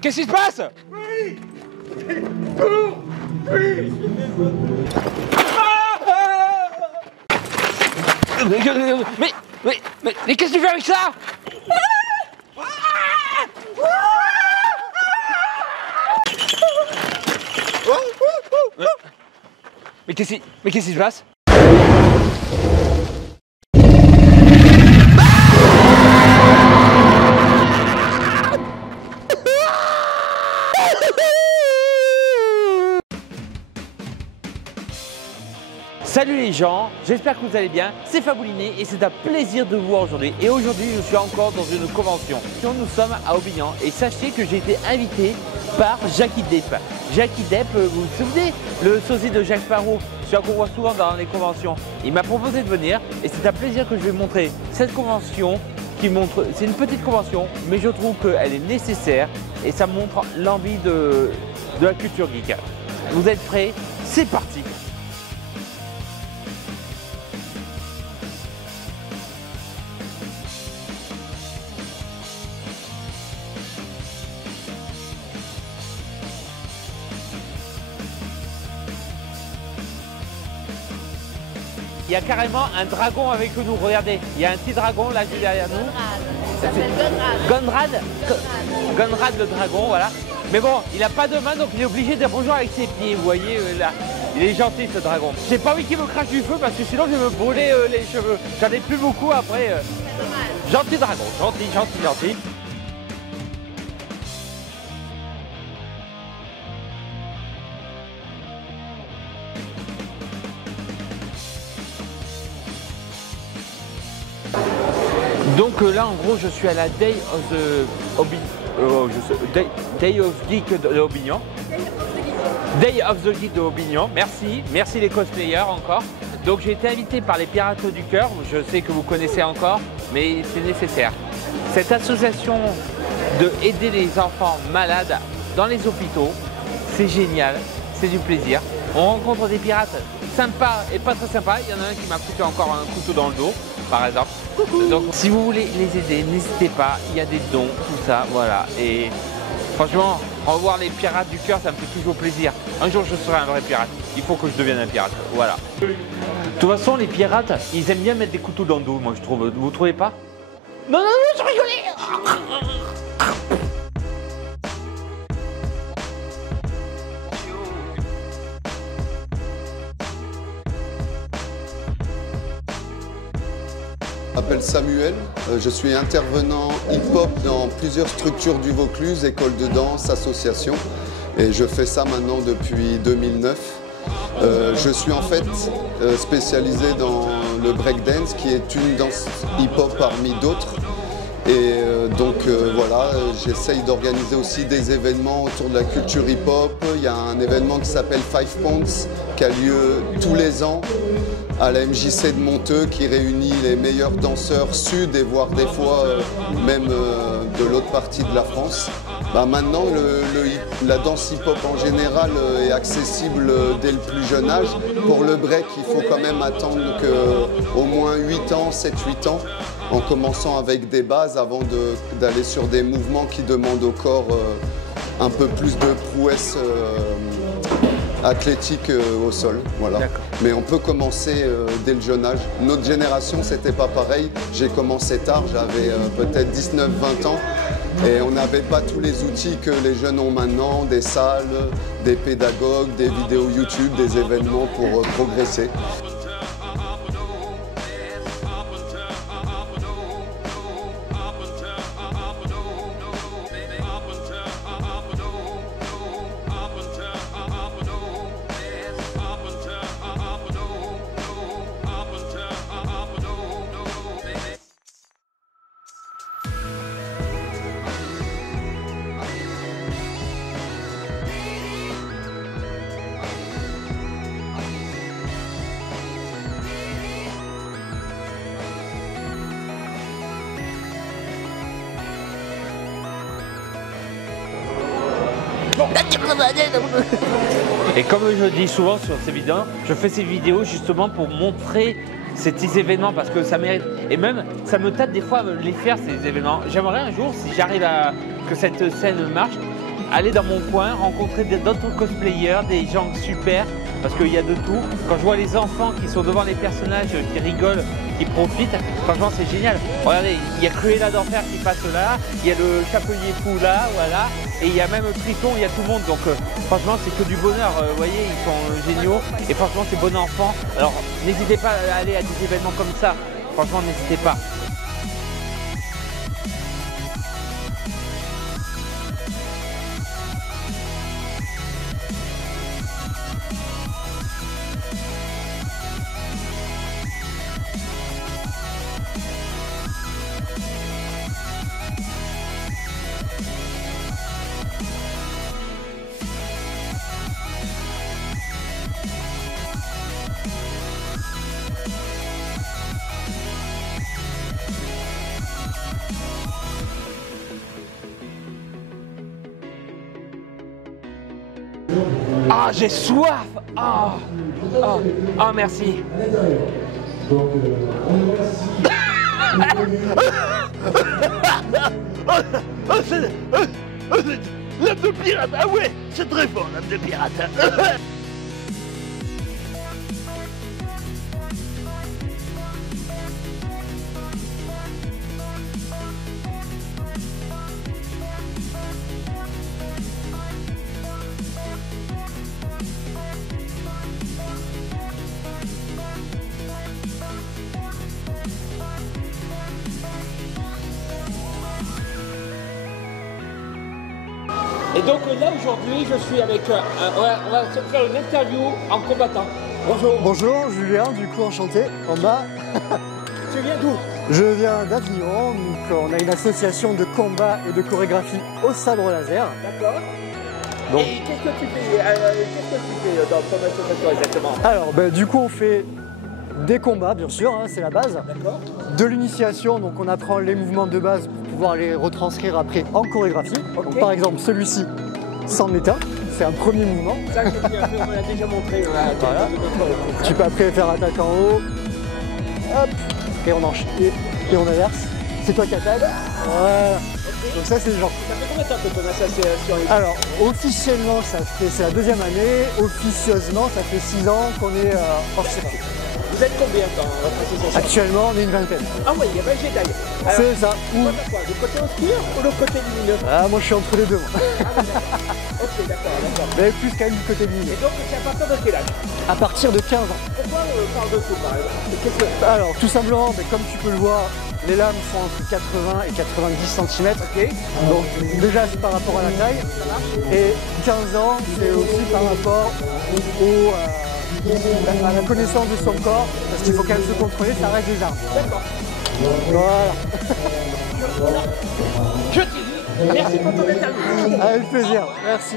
Qu'est-ce qui se passe? Mais qu'est-ce que tu fais avec ça? Mais qu'est-ce qui se passe? Salut les gens, j'espère que vous allez bien, c'est Fabouliné et c'est un plaisir de vous voir aujourd'hui. Et aujourd'hui je suis encore dans une convention. Nous sommes à Aubignan et sachez que j'ai été invité par Jackie Depp. Jackie Depp, vous vous souvenez, le sosie de Jack Sparrow, celui qu'on voit souvent dans les conventions. Il m'a proposé de venir et c'est un plaisir que je vais montrer cette convention qui montre, c'est une petite convention mais je trouve qu'elle est nécessaire et ça montre l'envie de la culture geek. Vous êtes prêts? C'est parti! Il y a carrément un dragon avec nous, regardez, il y a un petit dragon là juste derrière nous. Il s'appelle Gonrad. Gonrad le dragon, voilà. Mais bon, il n'a pas de main donc il est obligé de bonjour avec ses pieds, vous voyez là. Il est gentil ce dragon. J'ai pas envie qu'il me crache du feu parce que sinon je vais me brûler les cheveux. J'en ai plus beaucoup après. Gentil dragon, gentil. Donc là en gros je suis à la Day of Geek de Aubignan. Day of the Geek de Aubignan, merci les cosplayers encore. Donc j'ai été invité par les Pirates du Cœur, je sais que vous connaissez encore, mais c'est nécessaire. Cette association de aider les enfants malades dans les hôpitaux, c'est génial, c'est du plaisir. On rencontre des pirates sympas et pas très sympas, il y en a un qui m'a foutu encore un couteau dans le dos, par exemple. Donc si vous voulez les aider, n'hésitez pas, il y a des dons, tout ça, voilà. Et franchement, revoir les pirates du cœur, ça me fait toujours plaisir. Un jour je serai un vrai pirate, il faut que je devienne un pirate, voilà. De toute façon, les pirates, ils aiment bien mettre des couteaux dans le dos, moi je trouve, vous trouvez pas? Non, je rigolais. Je m'appelle Samuel, je suis intervenant hip-hop dans plusieurs structures du Vaucluse, école de danse, association, et je fais ça maintenant depuis 2009. Je suis en fait spécialisé dans le breakdance qui est une danse hip-hop parmi d'autres. Et donc voilà, j'essaye d'organiser aussi des événements autour de la culture hip-hop. Il y a un événement qui s'appelle Five Points qui a lieu tous les ans à la MJC de Monteux qui réunit les meilleurs danseurs sud et voire des fois même de l'autre partie de la France. Maintenant, la danse hip-hop en général est accessible dès le plus jeune âge. Pour le break, il faut quand même attendre au moins 8 ans, 7-8 ans, en commençant avec des bases avant d'aller sur des mouvements qui demandent au corps un peu plus de prouesse athlétique au sol. Voilà. Mais on peut commencer dès le jeune âge. Notre génération, c'était pas pareil. J'ai commencé tard, j'avais peut-être 19-20 ans. Et on n'avait pas tous les outils que les jeunes ont maintenant, des salles, des pédagogues, des vidéos YouTube, des événements pour progresser. Et comme je dis souvent sur ces vidéos, je fais ces vidéos justement pour montrer ces petits événements parce que ça mérite. Et même, ça me tâte des fois de les faire, ces événements. J'aimerais un jour, si j'arrive à que cette scène marche, aller dans mon coin, rencontrer d'autres cosplayers, des gens super, parce qu'il y a de tout. Quand je vois les enfants qui sont devant les personnages, qui rigolent, qui profitent, franchement c'est génial. Regardez, il y a Cruella d'Enfer qui passe là, il y a le Chapelier Fou là, voilà, et il y a même Triton, il y a tout le monde. Donc franchement c'est que du bonheur, vous voyez, ils sont géniaux, et franchement c'est bon enfant. Alors n'hésitez pas à aller à des événements comme ça, franchement n'hésitez pas. Ah, j'ai soif. Ah, oh, oh, merci. L'âme de pirate, ah ouais, c'est très fort l'âme de pirate. Et donc là aujourd'hui je suis avec, on va se faire une interview en combattant. Bonjour. Bonjour Julien, du coup enchanté, en bas. Tu viens d'où? Je viens d'Avignon, donc on a une association de combat et de chorégraphie au sabre laser. D'accord. Donc, et qu'est-ce que tu fais, dans ton association exactement? Alors du coup on fait des combats bien sûr, hein, c'est la base. D'accord. De l'initiation, donc on apprend les mouvements de base pour pouvoir les retranscrire après en chorégraphie. Okay. Donc, par exemple celui-ci, 100 méta, c'est un premier mouvement. Ça je suis un peu, on l'a déjà montré. Voilà. Tu peux après faire attaque en haut, hop, et on enchaîne, et on inverse. C'est toi qui attaques. Voilà. Okay. Donc ça c'est le genre. Ça fait combien de temps que ton association est... Alors officiellement c'est la deuxième année, officieusement ça fait 6 ans qu'on est hors circuit. Vous êtes combien dans votre association? Actuellement on est une vingtaine. Ah oui, il y a 20 Jedi. C'est ça. Quoi, le côté obscur ou le côté lumineux? Ah moi je suis entre les deux. Ah oui, d'accord. Ok, d'accord. Mais plus quand même du côté lumineux. Et donc c'est à partir de quel âge? À partir de 15 ans. Pourquoi on parle de tout par exemple? Alors tout simplement, comme tu peux le voir, les lames font entre 80 et 90 cm. Ok. Donc déjà c'est par rapport à la taille. Et 15 ans c'est aussi par rapport à la connaissance de son corps, parce qu'il faut quand même se contrôler, ça reste des armes. D'accord. Voilà. Je te dis, merci pour ton interview. Avec plaisir, merci.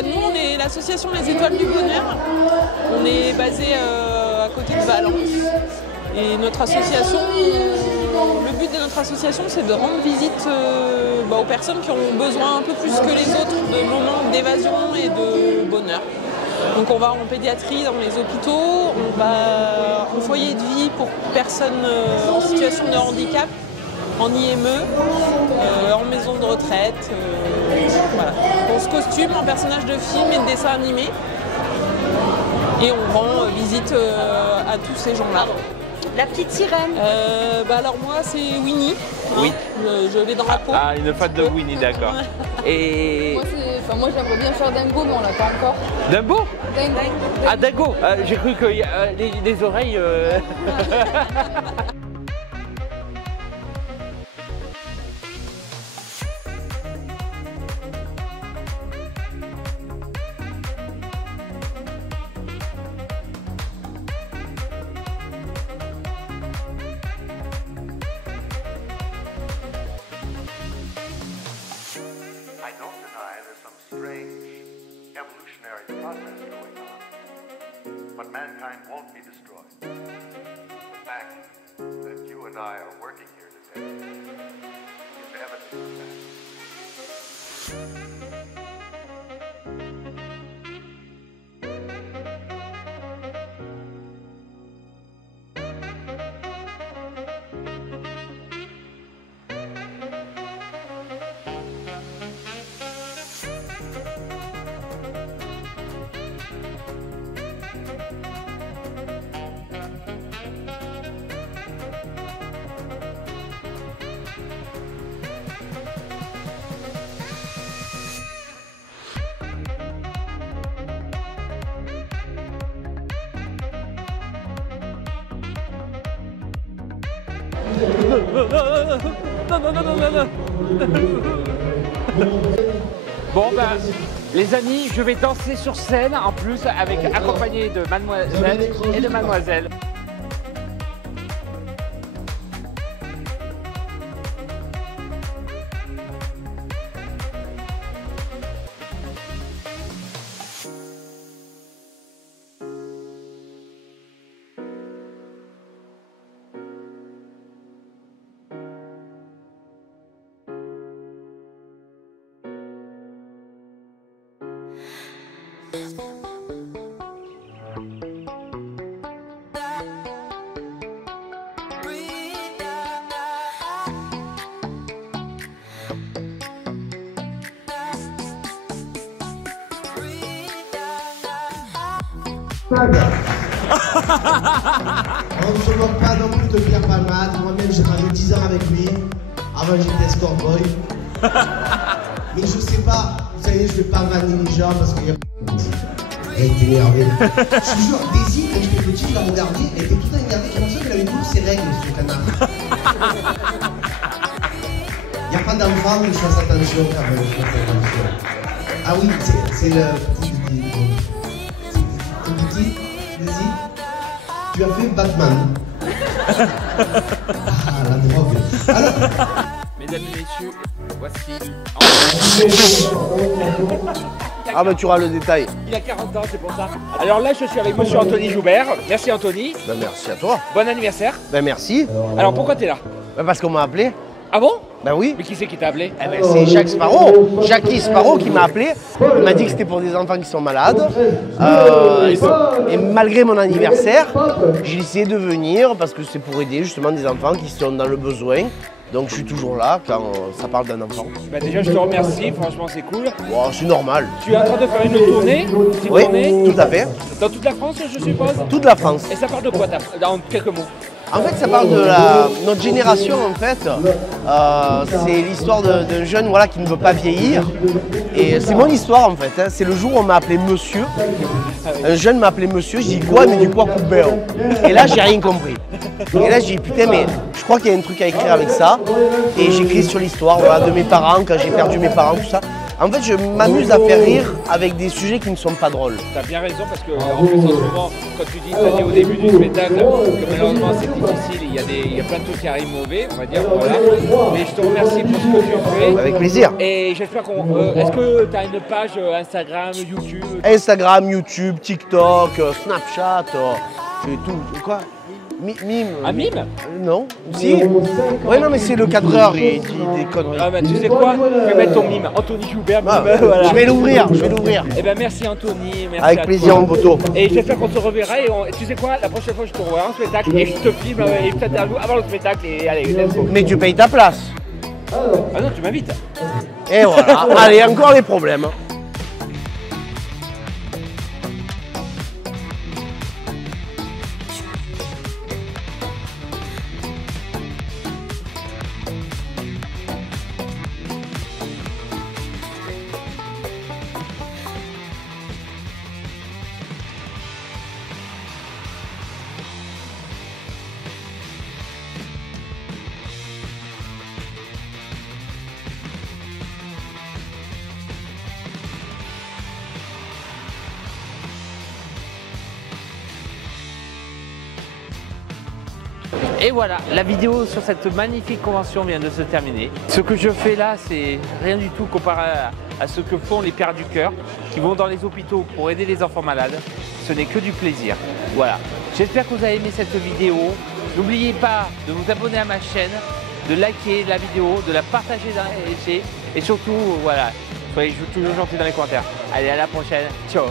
Nous, on est l'association Les Étoiles du Bonheur. On est basé à côté de Valence. Et notre association, le but de notre association, c'est de rendre visite aux personnes qui ont besoin un peu plus que les autres de moments d'évasion et de bonheur. Donc on va en pédiatrie, dans les hôpitaux, on va en foyer de vie pour personnes en situation de handicap, en IME, en maison de retraite. Voilà. On se costume en personnage de film et de dessin animé et on rend visite à tous ces gens-là. La petite sirène. Alors moi c'est Winnie. Oui. Je vais dans la peau. Ah, une fan de Winnie, d'accord. Et... Moi j'aimerais bien faire Dingo, mais on l'a pas encore. Dumbo? Dingo. Ah, Dingo. J'ai cru que les oreilles... But mankind won't be destroyed. The fact that you and I are working here today is evidence of that. Bon ben, les amis, je vais danser sur scène en plus avec accompagné de mademoiselle et de mademoiselle. On ne se moque pas non plus de Pierre Palmade. Moi-même, j'ai passé 10 ans avec lui. Avant, j'étais escort-boy. Mais je sais pas, vous savez, je vais pas vanner les gens parce qu'il y a. Elle est énervée. Je te jure, Daisy, quand j'étais petit, je la regardais, elle était tout le temps énervée. J'ai l'impression qu'elle avait toutes ses règles, ce canard. Il n'y a pas d'enfant, mais je fasse attention quand même. Je fasse attention. Ah oui, c'est le petit. Petit, Daisy, tu as fait Batman. Ah, la drogue. Alors. Mesdames et messieurs, voici. Ah bah tu auras le détail. Il a 40 ans, c'est pour ça. Alors là, je suis avec monsieur Anthony Joubert. Merci Anthony. Ben merci à toi. Bon anniversaire. Ben merci. Alors pourquoi t'es là? Ben parce qu'on m'a appelé. Ah bon? Ben oui. Mais qui c'est qui t'a appelé? Eh ben c'est Jacques Sparrow. Jackie Sparrow qui m'a appelé. Il m'a dit que c'était pour des enfants qui sont malades. Et malgré mon anniversaire, j'ai essayé de venir parce que c'est pour aider justement des enfants qui sont dans le besoin. Donc je suis toujours là quand ça parle d'un enfant. Bah déjà je te remercie, franchement c'est cool. Wow, c'est normal. Tu es en train de faire une tournée? Oui, tout à fait. Dans toute la France je suppose? Toute la France. Et ça parle de quoi dans quelques mots? En fait, ça parle de notre génération, en fait. C'est l'histoire d'un jeune voilà, qui ne veut pas vieillir. Et c'est mon histoire, en fait. Hein. C'est le jour où on m'a appelé monsieur. Un jeune m'a appelé monsieur. Je dis quoi? Mais du quoi coupéo? Et là, j'ai rien compris. Et là, j'ai dit putain, mais je crois qu'il y a un truc à écrire avec ça. Et j'écris sur l'histoire voilà, de mes parents, quand j'ai perdu mes parents, tout ça. En fait, je m'amuse à faire rire avec des sujets qui ne sont pas drôles. Tu as bien raison parce que en plus en ce moment, quand tu dis t'as dit au début du spectacle que malheureusement c'est difficile, il y a plein de trucs qui arrivent mauvais, on va dire, voilà. Mais je te remercie pour ce que tu fais. Avec plaisir. Et j'espère qu'on... est-ce que tu as une page Instagram, YouTube? Instagram, YouTube, TikTok, Snapchat, c'est tout. Quoi? Mime. Un mime? Non. Si. Ouais, non, mais c'est le cadreur, il dit des conneries. Ah bah tu sais quoi? Je vais mettre ton mime, Anthony Joubert. Ah, voilà. Je vais l'ouvrir, Eh ben merci Anthony, merci. Avec plaisir, mon poteau. Et j'espère qu'on se reverra et tu sais quoi? La prochaine fois je te reverrai en spectacle et je te filme et je t'interviewe avant le spectacle et allez, let's go. Mais tu payes ta place. Ah non, tu m'invites. Et voilà. Allez, encore les problèmes. Et voilà, la vidéo sur cette magnifique convention vient de se terminer. Ce que je fais là, c'est rien du tout comparé à ce que font les Pères du Cœur qui vont dans les hôpitaux pour aider les enfants malades. Ce n'est que du plaisir. Voilà. J'espère que vous avez aimé cette vidéo. N'oubliez pas de vous abonner à ma chaîne, de liker la vidéo, de la partager et surtout, voilà, soyez toujours gentils dans les commentaires. Allez, à la prochaine. Ciao.